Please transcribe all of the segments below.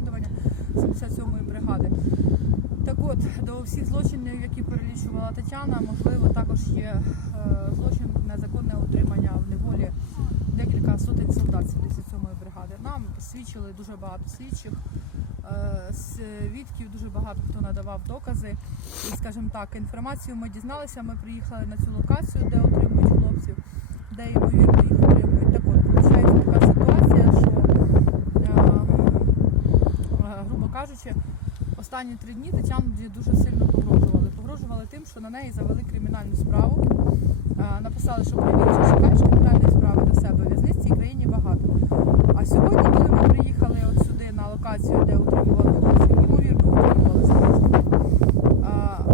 командування 77-ї бригади. Так от, до всіх злочинів, які перелічувала Тетяна, можливо, також є е, злочин незаконне утримання в неволі декілька сотень солдат 77-ї бригади. Нам свідчили дуже багато слідчих. Е, свідків дуже багато хто надавав докази. І, скажімо так, інформацію ми дізналися. Ми приїхали на цю локацію, де отримують хлопців, де ймовірно. Останні три дні Тетяну дуже сильно погрожували. Погрожували тим, що на неї завели кримінальну справу. Написали, що привіт, що шукаєш кримінальної справи до себе. В'язниць в країні багато. А сьогодні, коли ми приїхали от сюди на локацію, де утримували хлопців, ймовірно, утримували злочин.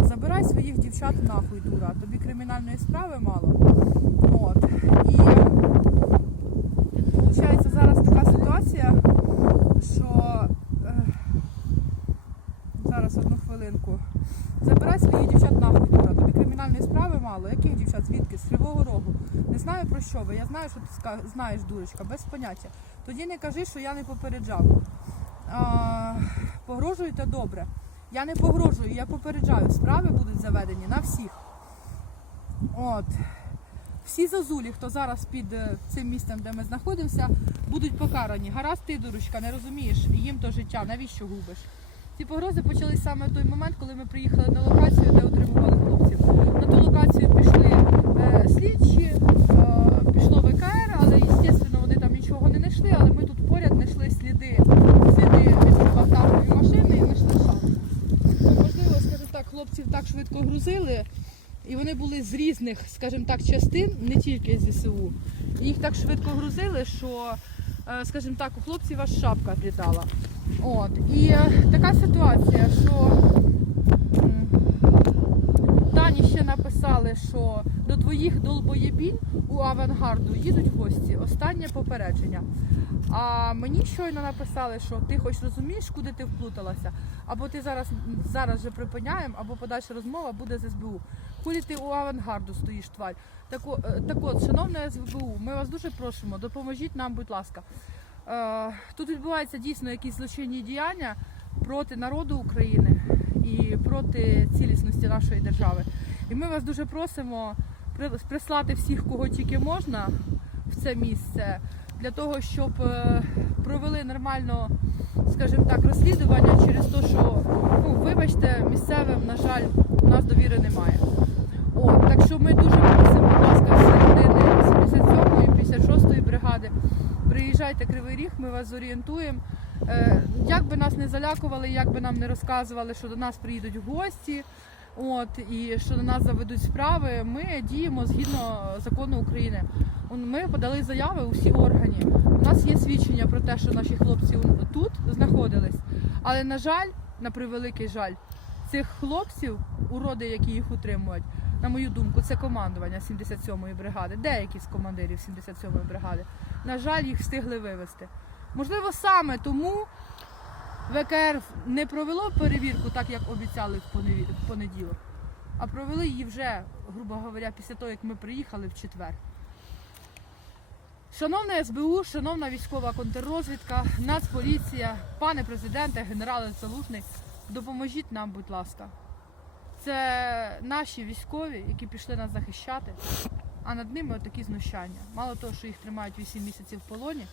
Забирай своїх дівчат нахуй, дура. Тобі кримінальної справи мало. От. І виходить зараз така ситуація, що. е, Зараз одну хвилинку. Забирай своїх дівчат нахуй дура. Тобі кримінальної справи мало. Яких дівчат? Звідки? З Кривого Рогу. Не знаю про що ви. Я знаю, що ти знаєш, дурочка, без поняття. Тоді не кажи, що я не попереджав. А, погрожуєте добре. Я не погрожую, я попереджаю. Справи будуть заведені на всіх. От. Всі зазулі, хто зараз під е, цим місцем, де ми знаходимося, будуть покарані. Гаразд ти, дурочка, не розумієш, їм то життя, навіщо губиш? Ці погрози почались саме в той момент, коли ми приїхали на локацію, де отримували хлопців. На ту локацію пішли е, слідчі, е, пішло ВКР, але, звісно, вони там нічого не знайшли, але ми тут поряд знайшли сліди, сліди від вантажної машини і знайшли шанс. Можливо, скажімо так, хлопців так швидко грузили, і вони були з різних, скажімо так, частин, не тільки з ЗСУ. Їх так швидко грузили, що, е, скажімо так, у хлопців аж шапка злітала. От. І е, така ситуація, що Тані ще написали, що до твоїх долбоєбінь у авангарду їдуть гості. Останнє попередження. А мені щойно написали, що ти хоч розумієш, куди ти вплуталася, або ти зараз зараз же припиняємо, або подальша розмова буде з СБУ. Куди ти у авангарду стоїш, тварь? Так, е, так от, шановне СБУ, ми вас дуже просимо, допоможіть нам, будь ласка. Е, Тут відбуваються дійсно якісь злочинні діяння проти народу України і проти цілісності нашої держави. І ми вас дуже просимо прислати всіх, кого тільки можна в це місце, для того, щоб е, провели нормально, скажімо так, розслідування через те, що, ну, вибачте, місцевим, на жаль, у нас довіри немає. От, так що ми дуже просимо, будь ласка, всі родини 77-ї, 56-ї бригади. Приїжджайте Кривий Ріг, ми вас зорієнтуємо. Е, Як би нас не залякували, як би нам не розказували, що до нас приїдуть гості, от, і що до нас заведуть справи, ми діємо згідно закону України. Ми подали заяви у всі органи. У нас є свідчення про те, що наші хлопці тут знаходились. Але, на жаль, на превеликий жаль, цих хлопців, уроди, які їх утримують, на мою думку, це командування 77-ї бригади, деякі з командирів 77-ї бригади. На жаль, їх встигли вивезти. Можливо, саме тому ВКР не провело перевірку так, як обіцяли в понеділок, а провели її вже, грубо говоря, після того, як ми приїхали в четвер. Шановна СБУ, шановна військова контррозвідка, Нацполіція, пане президенте, генерале Залужний, допоможіть нам, будь ласка. Це наші військові, які пішли нас захищати, а над ними отакі знущання. Мало того, що їх тримають 8 місяців в полоні,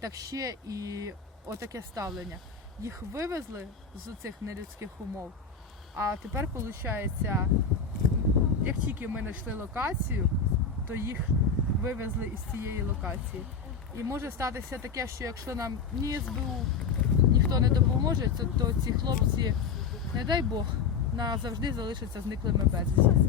так ще і отаке ставлення. Їх вивезли з цих нелюдських умов. А тепер, виходить, як тільки ми знайшли локацію, то їх вивезли із цієї локації. І може статися таке, що якщо нам ні СБУ, ніхто не допоможе, то, ці хлопці, не дай Бог, назавжди залишаться зниклими безвісті.